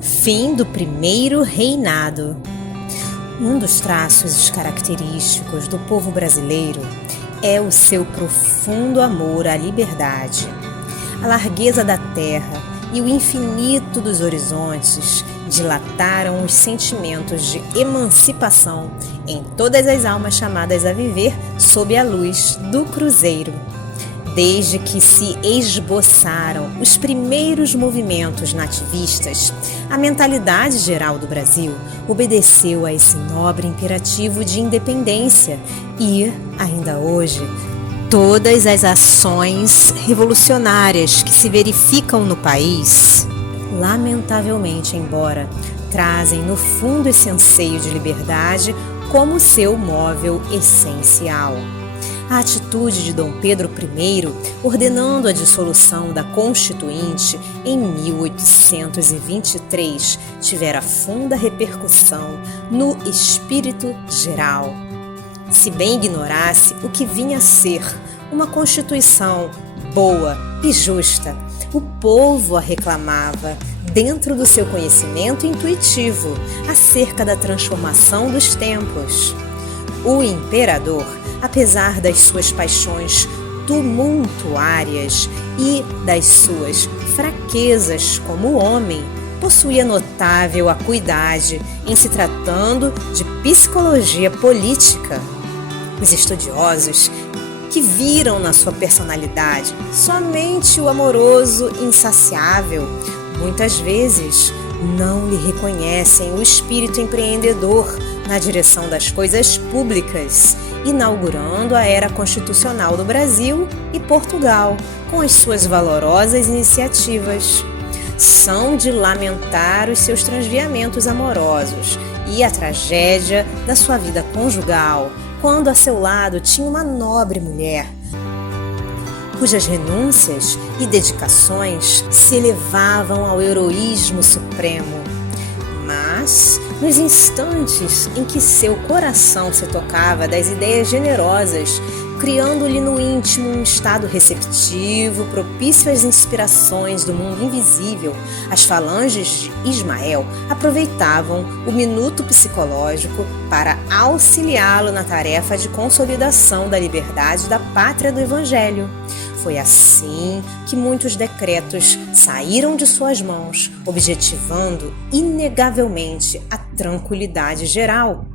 Fim do primeiro reinado. Um dos traços característicos do povo brasileiro é o seu profundo amor à liberdade. A largueza da terra e o infinito dos horizontes dilataram os sentimentos de emancipação em todas as almas chamadas a viver sob a luz do cruzeiro. Desde que se esboçaram os primeiros movimentos nativistas, a mentalidade geral do Brasil obedeceu a esse nobre imperativo de independência e, ainda hoje, todas as ações revolucionárias que se verificam no país, lamentavelmente, embora trazem no fundo esse anseio de liberdade como seu móvel essencial. A atitude de Dom Pedro I, ordenando a dissolução da Constituinte em 1823, tivera funda repercussão no espírito geral. Se bem ignorasse o que vinha a ser uma Constituição boa e justa, o povo a reclamava dentro do seu conhecimento intuitivo acerca da transformação dos tempos. O imperador, apesar das suas paixões tumultuárias e das suas fraquezas como homem, possuía notável acuidade em se tratando de psicologia política. Os estudiosos, que viram na sua personalidade somente o amoroso insaciável, muitas vezes não lhe reconhecem o espírito empreendedor na direção das coisas públicas, inaugurando a era constitucional do Brasil e Portugal com as suas valorosas iniciativas. São de lamentar os seus transviamentos amorosos e a tragédia da sua vida conjugal, quando a seu lado tinha uma nobre mulher, cujas renúncias e dedicações se elevavam ao heroísmo supremo. Mas, nos instantes em que seu coração se tocava das ideias generosas, criando-lhe no íntimo um estado receptivo, propício às inspirações do mundo invisível, as falanges de Ismael aproveitavam o minuto psicológico para auxiliá-lo na tarefa de consolidação da liberdade da pátria do Evangelho. Foi assim que muitos decretos saíram de suas mãos, objetivando inegavelmente a tranquilidade geral.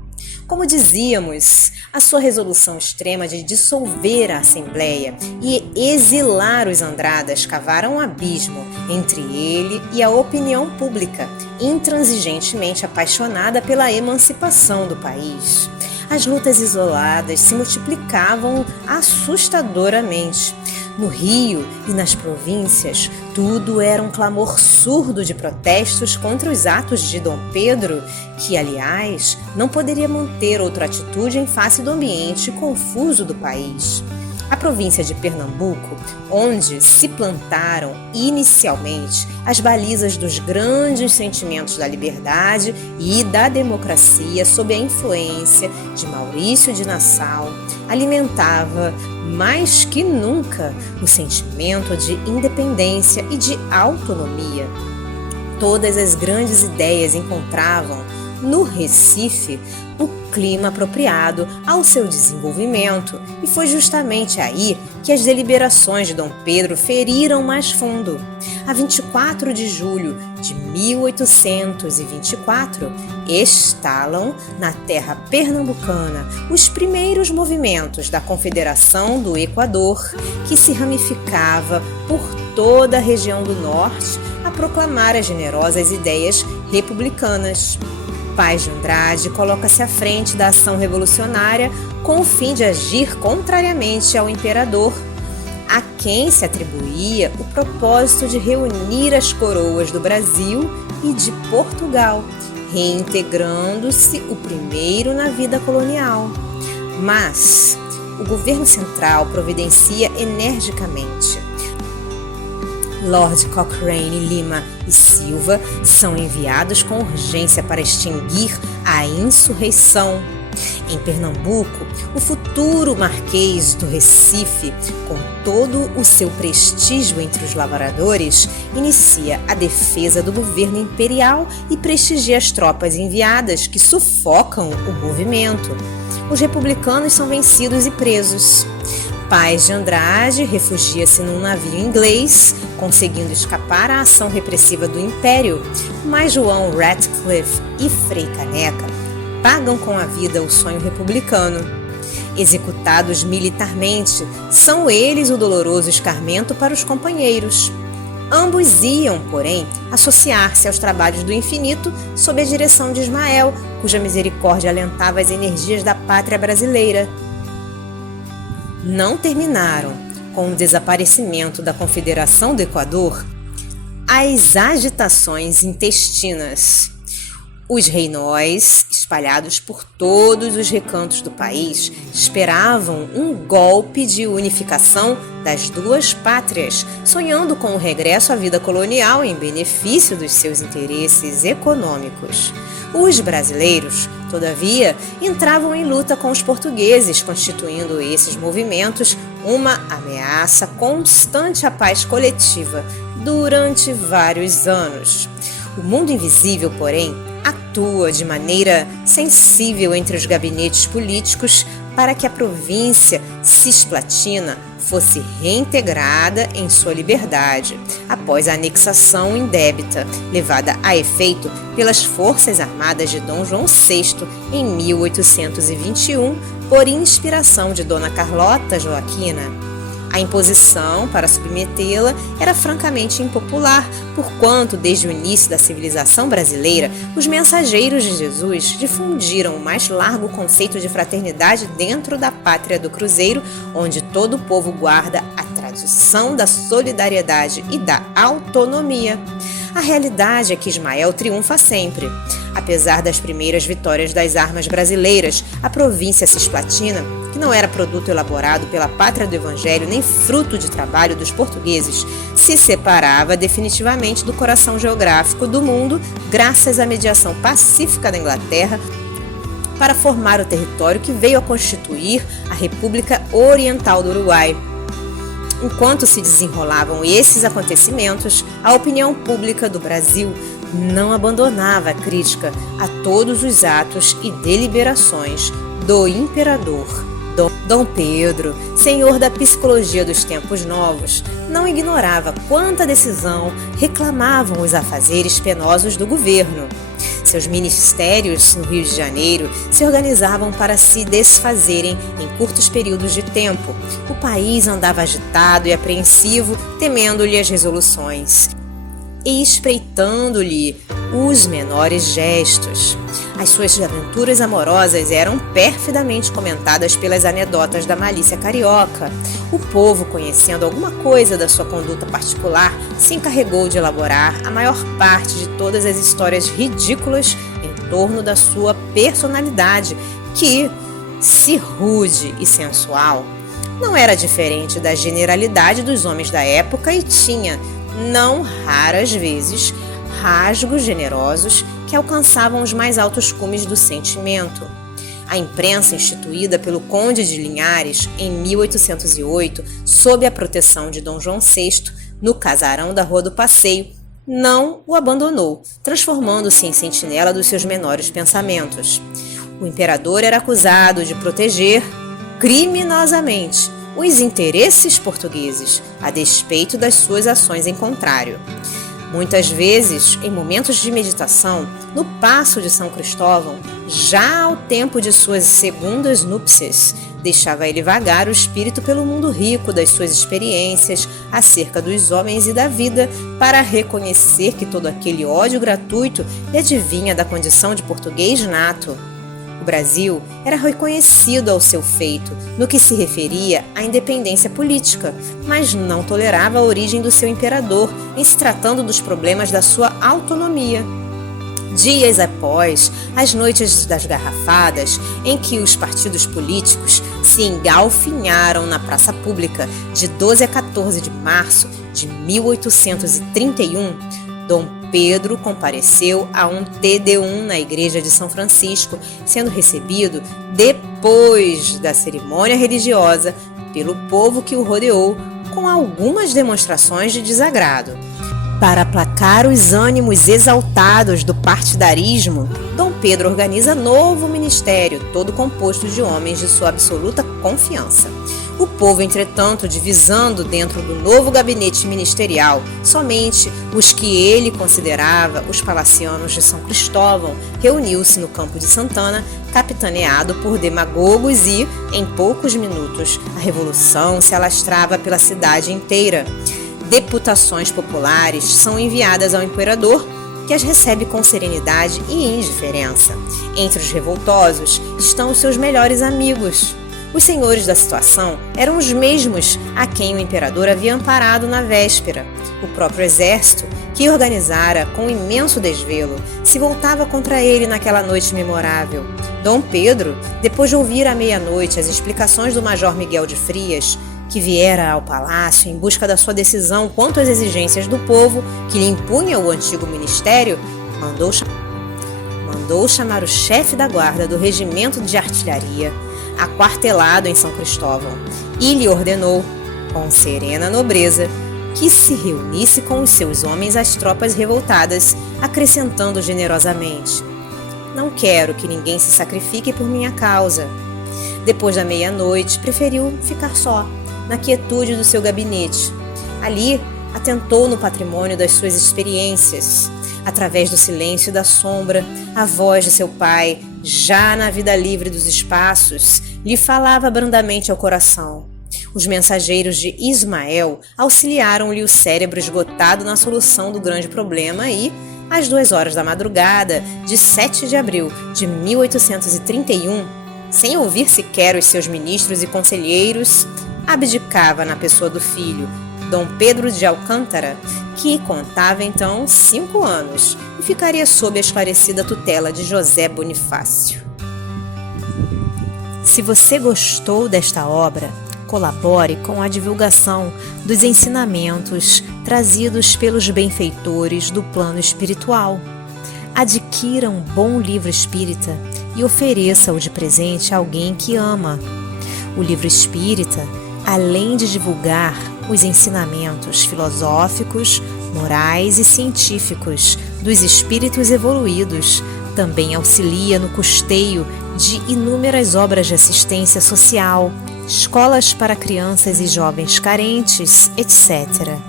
Como dizíamos, a sua resolução extrema de dissolver a Assembleia e exilar os Andradas cavaram um abismo entre ele e a opinião pública, intransigentemente apaixonada pela emancipação do país. As lutas isoladas se multiplicavam assustadoramente. No Rio e nas províncias, tudo era um clamor surdo de protestos contra os atos de Dom Pedro, que, aliás, não poderia manter outra atitude em face do ambiente confuso do país. A província de Pernambuco, onde se plantaram inicialmente as balizas dos grandes sentimentos da liberdade e da democracia sob a influência de Maurício de Nassau, alimentava mais que nunca o sentimento de independência e de autonomia. Todas as grandes ideias encontravam no Recife o clima apropriado ao seu desenvolvimento, e foi justamente aí que as deliberações de Dom Pedro feriram mais fundo. A 24 de julho de 1824, estalam na terra pernambucana os primeiros movimentos da Confederação do Equador, que se ramificava por toda a região do norte a proclamar as generosas ideias republicanas. Paz de Andrade coloca-se à frente da ação revolucionária com o fim de agir contrariamente ao imperador, a quem se atribuía o propósito de reunir as coroas do Brasil e de Portugal, reintegrando-se o primeiro na vida colonial. Mas o governo central providencia energicamente. Lord Cochrane, Lima e Silva são enviados com urgência para extinguir a insurreição. Em Pernambuco, o futuro Marquês do Recife, com todo o seu prestígio entre os lavradores, inicia a defesa do governo imperial e prestigia as tropas enviadas que sufocam o movimento. Os republicanos são vencidos e presos. Paz de Andrade refugia-se num navio inglês, conseguindo escapar à ação repressiva do Império, mas João Ratcliffe e Frei Caneca pagam com a vida o sonho republicano. Executados militarmente, são eles o doloroso escarmento para os companheiros. Ambos iam, porém, associar-se aos trabalhos do infinito sob a direção de Ismael, cuja misericórdia alentava as energias da pátria brasileira. Não terminaram com o desaparecimento da Confederação do Equador as agitações intestinas. Os reinóis, espalhados por todos os recantos do país, esperavam um golpe de unificação das duas pátrias, sonhando com o regresso à vida colonial em benefício dos seus interesses econômicos. Os brasileiros, todavia, entravam em luta com os portugueses, constituindo esses movimentos uma ameaça constante à paz coletiva durante vários anos. O mundo invisível, porém, atua de maneira sensível entre os gabinetes políticos para que a província cisplatina fosse reintegrada em sua liberdade, após a anexação indébita, levada a efeito pelas Forças Armadas de Dom João VI em 1821, por inspiração de Dona Carlota Joaquina. A imposição para submetê-la era francamente impopular, porquanto, desde o início da civilização brasileira, os mensageiros de Jesus difundiram o mais largo conceito de fraternidade dentro da pátria do cruzeiro, onde todo o povo guarda a tradição da solidariedade e da autonomia. A realidade é que Ismael triunfa sempre. Apesar das primeiras vitórias das armas brasileiras, a província cisplatina, que não era produto elaborado pela pátria do Evangelho nem fruto de trabalho dos portugueses, se separava definitivamente do coração geográfico do mundo graças à mediação pacífica da Inglaterra para formar o território que veio a constituir a República Oriental do Uruguai. Enquanto se desenrolavam esses acontecimentos, a opinião pública do Brasil não abandonava a crítica a todos os atos e deliberações do imperador. Dom Pedro, senhor da psicologia dos tempos novos, não ignorava quanta decisão reclamavam os afazeres penosos do governo. Seus ministérios no Rio de Janeiro se organizavam para se desfazerem em curtos períodos de tempo. O país andava agitado e apreensivo, temendo-lhe as resoluções e espreitando-lhe os menores gestos. As suas aventuras amorosas eram perfidamente comentadas pelas anedotas da malícia carioca. O povo, conhecendo alguma coisa da sua conduta particular, se encarregou de elaborar a maior parte de todas as histórias ridículas em torno da sua personalidade, que, se rude e sensual, não era diferente da generalidade dos homens da época e tinha, não raras vezes, rasgos generosos que alcançavam os mais altos cumes do sentimento. A imprensa, instituída pelo Conde de Linhares em 1808, sob a proteção de Dom João VI, no casarão da Rua do Passeio, não o abandonou, transformando-se em sentinela dos seus menores pensamentos. O imperador era acusado de proteger criminosamente os interesses portugueses, a despeito das suas ações em contrário. Muitas vezes, em momentos de meditação, no Paço de São Cristóvão, já ao tempo de suas segundas núpcias, deixava ele vagar o espírito pelo mundo rico das suas experiências acerca dos homens e da vida, para reconhecer que todo aquele ódio gratuito lhe adivinha da condição de português nato. O Brasil era reconhecido ao seu feito no que se referia à independência política, mas não tolerava a origem do seu imperador em se tratando dos problemas da sua autonomia. Dias após as noites das garrafadas, em que os partidos políticos se engalfinharam na praça pública de 12 a 14 de março de 1831, Dom Pedro compareceu a um Te-Deum na igreja de São Francisco, sendo recebido depois da cerimônia religiosa pelo povo que o rodeou, com algumas demonstrações de desagrado. Para aplacar os ânimos exaltados do partidarismo, Dom Pedro organiza novo ministério, todo composto de homens de sua absoluta confiança. O povo, entretanto, divisando dentro do novo gabinete ministerial somente os que ele considerava os palacianos de São Cristóvão, reuniu-se no Campo de Santana, capitaneado por demagogos e, em poucos minutos, a revolução se alastrava pela cidade inteira. Deputações populares são enviadas ao imperador, que as recebe com serenidade e indiferença. Entre os revoltosos estão os seus melhores amigos. Os senhores da situação eram os mesmos a quem o imperador havia amparado na véspera. O próprio exército, que organizara com imenso desvelo, se voltava contra ele naquela noite memorável. Dom Pedro, depois de ouvir à meia-noite as explicações do major Miguel de Frias, que viera ao palácio em busca da sua decisão quanto às exigências do povo que lhe impunha o antigo ministério, mandou chamar o chefe da guarda do regimento de artilharia, aquartelado em São Cristóvão, e lhe ordenou, com serena nobreza, que se reunisse com os seus homens às tropas revoltadas, acrescentando generosamente: "Não quero que ninguém se sacrifique por minha causa." Depois da meia-noite, preferiu ficar só, na quietude do seu gabinete. Ali, atentou no patrimônio das suas experiências. Através do silêncio e da sombra, a voz de seu pai, já na vida livre dos espaços, lhe falava brandamente ao coração. Os mensageiros de Ismael auxiliaram-lhe o cérebro esgotado na solução do grande problema e, às 2 horas da madrugada de 7 de abril de 1831, sem ouvir sequer os seus ministros e conselheiros, abdicava na pessoa do filho, Dom Pedro de Alcântara, que contava então 5 anos e ficaria sob a esclarecida tutela de José Bonifácio. Se você gostou desta obra, colabore com a divulgação dos ensinamentos trazidos pelos benfeitores do plano espiritual. Adquira um bom livro espírita e ofereça-o de presente a alguém que ama. O livro espírita, além de divulgar os ensinamentos filosóficos, morais e científicos dos espíritos evoluídos, também auxilia no custeio de inúmeras obras de assistência social, escolas para crianças e jovens carentes, etc.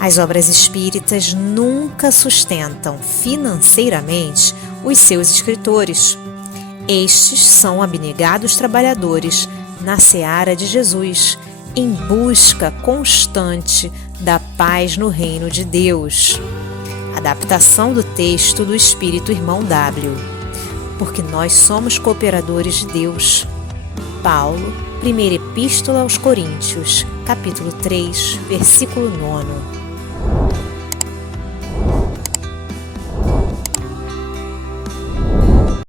As obras espíritas nunca sustentam financeiramente os seus escritores. Estes são abnegados trabalhadores na seara de Jesus, em busca constante da paz no reino de Deus. Adaptação do texto do Espírito Irmão W. Porque nós somos cooperadores de Deus. Paulo, Primeira Epístola aos Coríntios, capítulo 3, versículo 9.